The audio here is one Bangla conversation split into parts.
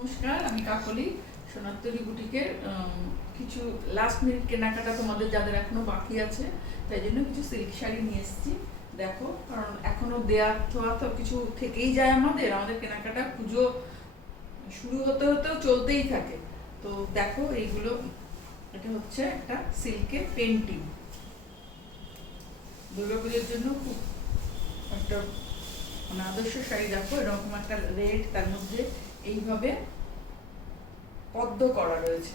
নমস্কার, আমি কাকলি সোনারতরী বুটিকের কিছু লাস্ট মিনিট কেনাকাটা তোমাদের যাদের এখনো বাকি আছে তাই জন্য কিছু সিল্ক শাড়ি নিয়ে এসেছি। দেখো, কারণ এখনো দেওয়া থোয়া তো কিছু থেকেই যায়, আমাদের কেনাকাটা পুজো শুরু হতে হতেও চলতেই থাকে। তো দেখো এইগুলো, এটা হচ্ছে একটা সিল্কের পেন্টিং, দুর্গাপুজোর জন্য খুব একটা মানে আদর্শ শাড়ি। দেখো এরকম একটা রেড, তার মধ্যে এইভাবে পদ্ম করা রয়েছে।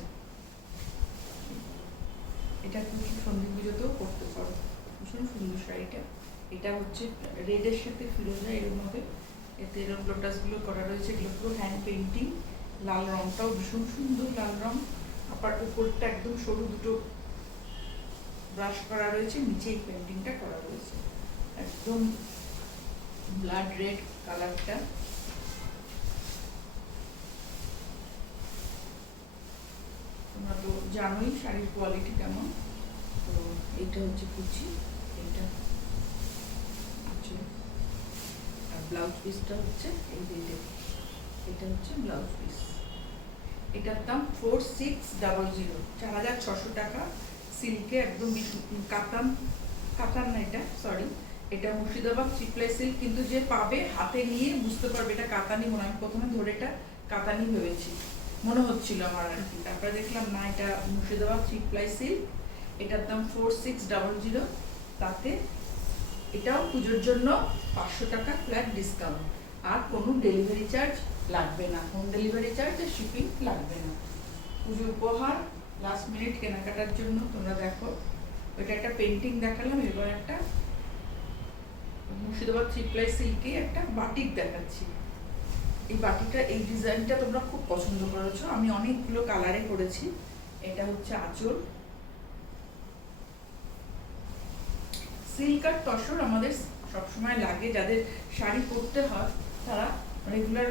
এটা তুমি সন্ধি পুজোতেও করতে পারো, ভীষণ সুন্দর শাড়িটা। এটা হচ্ছে রেডের সাথে ফিরোজা এরকম হবে, এতে এরকম লোটাসগুলো করা রয়েছে, এগুলো পুরো হ্যান্ড পেন্টিং। লাল রংটাও ভীষণ সুন্দর, লাল রং। আবার উপরটা একদম সরু দুটো ব্রাশ করা রয়েছে, নিচে এই পেন্টিংটা করা রয়েছে, একদম ব্লাড রেড কালারটা। তোমরা তো জানোই শাড়ির কোয়ালিটি কেমন। তো এইটা হচ্ছে কুচি, এইটা আচ্ছা, আর ব্লাউজ পিসটা হচ্ছে এই যে এটা হচ্ছে ব্লাউজ পিস। এটার দাম 4600, 4600 টাকা। সিল্কে একদম কাতান, কাতান না এটা, সরি, এটা মুর্শিদাবাদ চিপলাই সিল্ক। কিন্তু যে পাবে হাতে নিয়ে বুঝতে পারবে এটা কাতানি মনে হয়। প্রথমে ধরে এটা কাতানি ভেবেছি, মনে হচ্ছিল আমার আর কি, তারপরে দেখলাম না, এটা মুর্শিদাবাদ চিপলাই সিল্ক। এটার দাম 4600। তাতে এটাও পুজোর জন্য 500 টাকা ফ্ল্যাট ডিসকাউন্ট, আর কোনো ডেলিভারি চার্জ লাগবে না, হোম ডেলিভারি চার্জ আর শিপিং লাগবে না। পুজো উপহার লাস্ট মিনিট কেনাকাটার জন্য তোমরা দেখো, ওইটা একটা পেন্টিং দেখালাম, এবার একটা মুর্শিদাবাদ চিপলাই সিল্কে একটা বাটিক দেখাচ্ছি। এই বাটিটা, এই ডিজাইনটা তোমরা খুব পছন্দ করেছো, আমি অনেকগুলো কালারে করেছি। এটা হচ্ছে আঁচল। সিল্ক আর তসর আমাদের সবসময় লাগে, যাদের শাড়ি পরতে হয় তারা রেগুলার,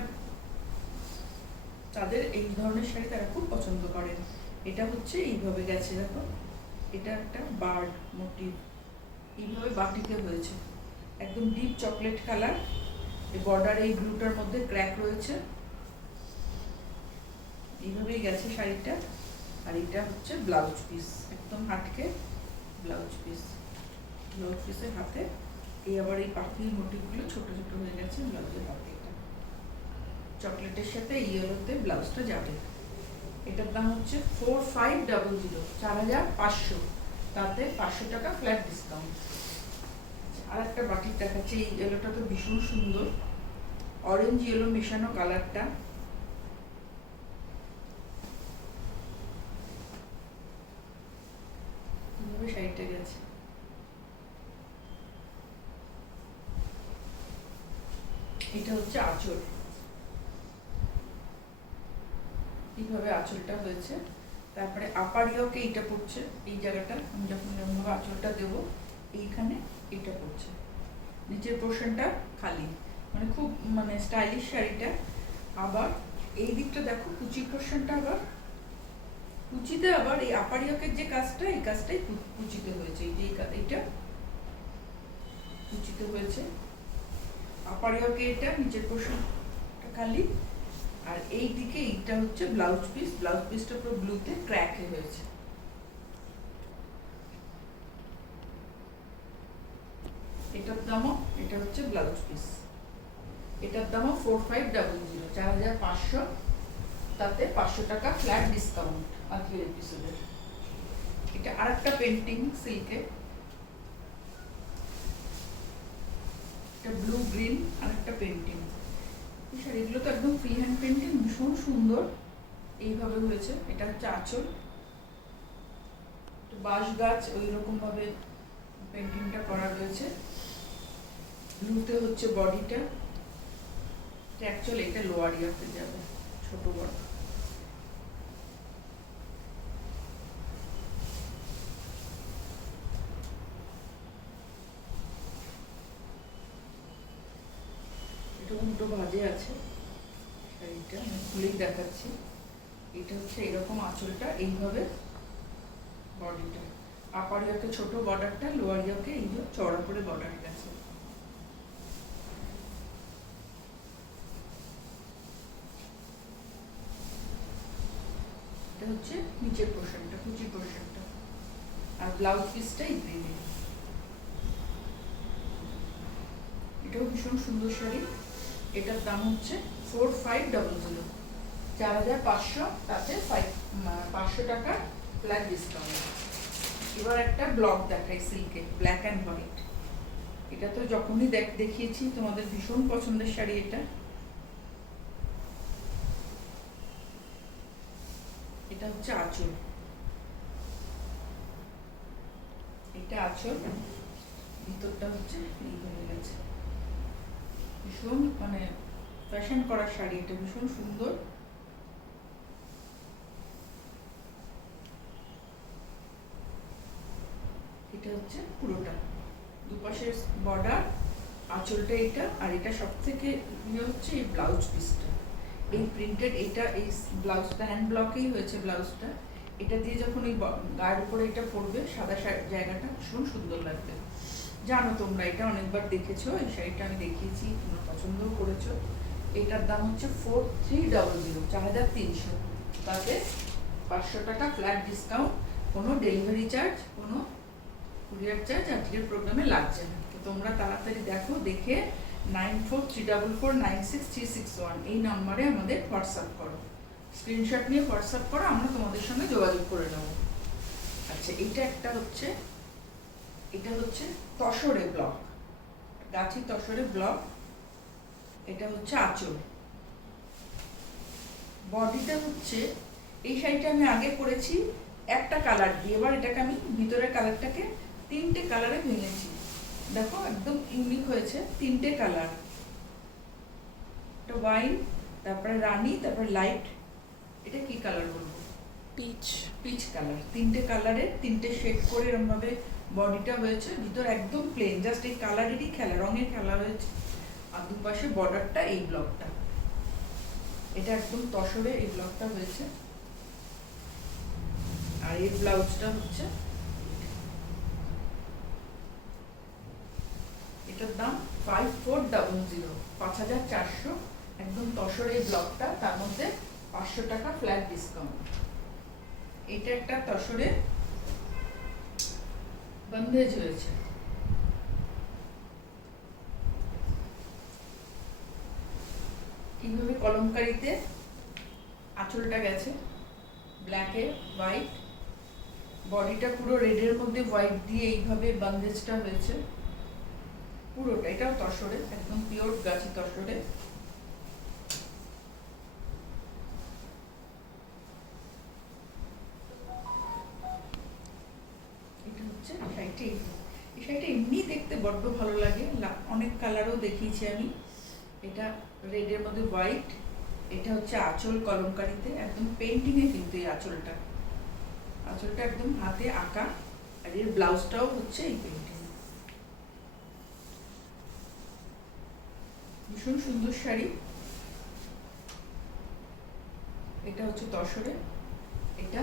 তাদের এই ধরনের শাড়ি তারা খুব পছন্দ করেন। এটা হচ্ছে এইভাবে গেছে, দেখো এটা একটা বার্ড মোটিভ, এইভাবে বাটিকে হয়েছে, একদম ডিপ চকলেট কালার। এই বর্ডার এই ব্লুটার মধ্যে ক্র্যাক রয়েছে, এইভাবেই গেছে শাড়িটা। আর এটা হচ্ছে ব্লাউজ পিস, একদম হাটকে ব্লাউজ পিস। ব্লাউজ পিসের হাতে এই আবার এই পাখির মোটিভগুলো ছোট ছোট হয়ে গেছে ব্লাউজের হাতে। এটা চকলেটের সাথে ইয়েলোতে ব্লাউজটা যাবে। এটার দাম হচ্ছে 4500, 4500, তাতে 500 টাকা ফ্ল্যাট ডিসকাউন্ট। আর একটা বাটিক দেখাচ্ছে, এই ইয়েলোটা তো ভীষণ সুন্দর, অরেঞ্জ ইয়েলো মেশানো কালারটা। কিভাবে শাড়িটা গেছে, এটা হচ্ছে আঁচল, এইভাবে আঁচলটা হয়েছে। তারপরে আপার ইয়োকে এইটা পড়ছে, এই জায়গাটা আমি যখন এরকমভাবে আঁচলটা দেবো এইখানে এটা পড়ছে, নিচের পোর্শনটা খালি, মানে খুব মানে স্টাইলিশ শাড়িটা। আবার এই দিকটা দেখো, কুচির পোর্শনটা আবার কুচিতে, আবার এই আপার ইয়োকের যে কাজটা, এই কাজটাই কুচিতে হয়েছে, এই যে এইটা কুচিতে হয়েছে আপার ইয়োকে, এটা নিচের পোর্শনটা খালি। আর এই দিকে এইটা হচ্ছে ব্লাউজ পিস, ব্লাউজ পিসটা পুরো ব্লুতে ক্র্যাকে হয়েছে। এটার দামও, এটা হচ্ছে ব্লাউজ পিস, এটার দামও 4500, 4500, তাতে 500 টাকা ফ্ল্যাট ডিসকাউন্ট আজকের এপিসোডে। এটা আরেকটা পেন্টিং সিল্কে, এটা ব্লু গ্রিন আরেকটা পেন্টিং। এই শাড়িগুলো তো একদম ফ্রি হ্যান্ড পেন্টিং, ভীষণ সুন্দর, এইভাবে হয়েছে। এটা হচ্ছে আঁচল, বাঁশ গাছ ওই রকম ভাবে পেন্টিংটা করা রয়েছে। ব্লুতে হচ্ছে বডিটা, অ্যাকচুয়ালি এটা লোয়ার ইয়াতে যাবে, ছোট বড়। এটা উল্টো ভাজে আছে শাড়িটা, আমি খুলেই দেখাচ্ছি। এটা হচ্ছে এরকম আঁচলটা, এইভাবে বডিটা, আপার ইয়াকে ছোট বর্ডারটা, লোয়ার ইয়াকে এই যে চড়া করে বর্ডার গেছে। এটা হচ্ছে নিচের পোর্শনটা, কুচির পোর্শনটা, আর ব্লাউজ পিসটা এই প্রিন্টের। এটাও ভীষণ সুন্দর শাড়ি। এটার দাম হচ্ছে 4500, 4500, তাতে 500 টাকা ফ্ল্যাট ডিসকাউন্ট। এবার একটা ব্লক দেখাই সিল্কে, ব্ল্যাক অ্যান্ড হোয়াইট। এটা তো যখনই দেখিয়েছি তোমাদের ভীষণ পছন্দের শাড়ি এটা। এটা হচ্ছে আঁচল, এটা আঁচল, ভিতরটা হচ্ছে এই হয়ে গেছে। ভীষণ মানে ফ্যাশন করা শাড়ি এটা, ভীষণ সুন্দর। এটা হচ্ছে পুরোটা, দুপাশের বর্ডার, আঁচলটা এটা, আর এটা সব থেকে হচ্ছে এই ব্লাউজ পিসটা, এই প্রিন্টেড। এটা এই ব্লাউজটা হ্যান্ড ব্লকেই হয়েছে ব্লাউজটা। এটা দিয়ে যখন এই গায়ের উপরে এটা পরবে, সাদা জায়গাটা ভীষণ সুন্দর লাগবে। জানো তোমরা এটা অনেকবার দেখেছো, এই শাড়িটা আমি দেখিয়েছি, তোমরা পছন্দও করেছো। এটার দাম হচ্ছে 4300, 4300, তাতে 500 টাকা ফ্ল্যাট ডিসকাউন্ট। কোনো ডেলিভারি চার্জ, কোনো কুরিয়ার চার্জ আজকের প্রোগ্রামে লাগছে না। তো তোমরা তাড়াতাড়ি দেখো, দেখে 9434496361 এই নাম্বারে আমাদের হোয়াটসঅ্যাপ করো, স্ক্রিনশট নিয়ে হোয়াটসঅ্যাপ করো, আমরা তোমাদের সঙ্গে যোগাযোগ করে নেব। আচ্ছা, এটা হচ্ছে তসরে ব্লক, গাছি তসরে ব্লক। এটা হচ্ছে আঁচল, বডিটা হচ্ছে, এই শাড়িটা আমি আগে করেছি একটা কালার দিয়ে, এবার এটাকে আমি ভিতরের কালারটাকে 3টে কালারে ভেঙেছি। দেখো একদম ইউনিক হয়েছে, 3টে কালার, একটা ওয়াইন, তারপরে রানী, তারপরে লাইট, এটা কি কালার বলবো, পিচ কালার। 3টে কালারে 3টে শেড করে এরকম ভাবে বডিটা হয়েছে। ভিতর একদম প্লেন, জাস্ট এই কালারেরই খেলা, রঙের খেলা হয়েছে। আর দুপাশে বর্ডারটা এই ব্লকটা, এটা একদম তসরে এই ব্লকটা হয়েছে। আর এই ব্লাউজটা হচ্ছে, এটার দাম 5400, 5400, একদম তসরে এই ব্লকটা, তার মধ্যে 500 টাকা ফ্ল্যাট ডিসকাউন্ট। এটা একটা তসরে বন্ধেজ হয়েছে। কিভাবে কলমকারিতে আঁচলটা গেছে ব্ল্যাকে হোয়াইট, বডিটা পুরো রেডের মধ্যে হোয়াইট দিয়ে এইভাবে বন্ধেজটা হয়েছে পুরোটা। এটাও তসরে, একদম পিওর গাছি তসরে। এটা হচ্ছে শাড়িটা, এই শাড়িটা এমনি দেখতে বড্ড ভালো লাগে, অনেক কালারও দেখিয়েছি আমি। এটা রেডের মধ্যে হোয়াইট, এটা হচ্ছে আঁচল কলমকারিতে, একদম পেন্টিংয়ে কিন্তু এই আঁচলটা একদম হাতে আঁকা, আর এর ব্লাউজটাও হচ্ছে এই পেন্টিং। ভীষণ সুন্দর শাড়ি। এটা হচ্ছে তসরে, এটা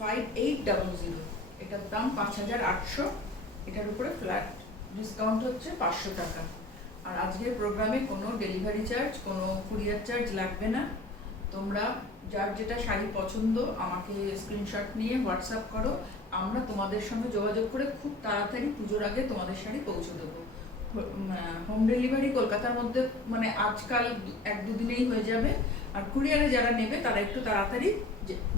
5800, এটার দাম 5800, এটার উপরে ফ্ল্যাট ডিসকাউন্ট হচ্ছে 500 টাকা। আর আজকের প্রোগ্রামে কোনো ডেলিভারি চার্জ, কোনো কুরিয়ার চার্জ লাগবে না। তোমরা যার যেটা শাড়ি পছন্দ আমাকে স্ক্রিনশট নিয়ে হোয়াটসঅ্যাপ করো, আমরা তোমাদের সঙ্গে যোগাযোগ করে খুব তাড়াতাড়ি পুজোর আগে তোমাদের শাড়ি পৌঁছে দেবো। হোম ডেলিভারি কলকাতার মধ্যে মানে আজকাল 1-2 দিনেই হয়ে যাবে। আর কুরিয়ারে যারা নেবে তারা একটু তাড়াতাড়ি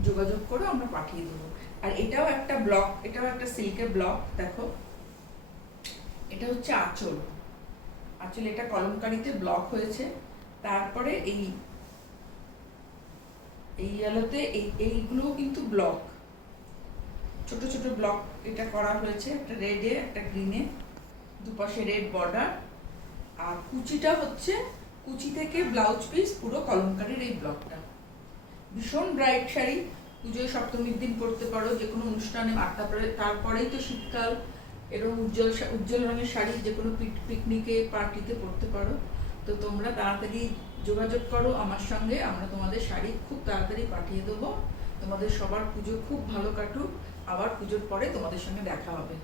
যোগাযোগ করো, আমরা পাঠিয়ে দেবো। আর এটাও একটা ব্লক, এটাও একটা সিল্কের ব্লক। দেখো এটা হচ্ছে আঁচল, এটা কলমকারিতে ব্লক হয়েছে। তারপরে এই ইয়েলোতে এইগুলো কিন্তু ব্লক, ছোট ছোট ব্লক এটা করা হয়েছে, একটা রেডে একটা গ্রিনে, দুপাশে রেড বর্ডার। আর কুচিটা হচ্ছে, কুচি থেকে ব্লাউজ পিস পুরো কলমকারির এই ব্লকটা। ভীষণ ব্রাইট শাড়ি, পুজোয় সপ্তমীর দিন পরতে পারো, যে কোনো অনুষ্ঠানে। আর তারপরেই তো শীতকাল, এরকম উজ্জ্বল রঙের শাড়ি যে কোনো পিকনিকে পার্টিতে পরতে পারো। তো তোমরা তাড়াতাড়ি যোগাযোগ করো আমার সঙ্গে, আমরা তোমাদের শাড়ি খুব তাড়াতাড়ি পাঠিয়ে দেবো। তোমাদের সবার পুজো খুব ভালো কাটুক, আবার পুজোর পরে তোমাদের সঙ্গে দেখা হবে।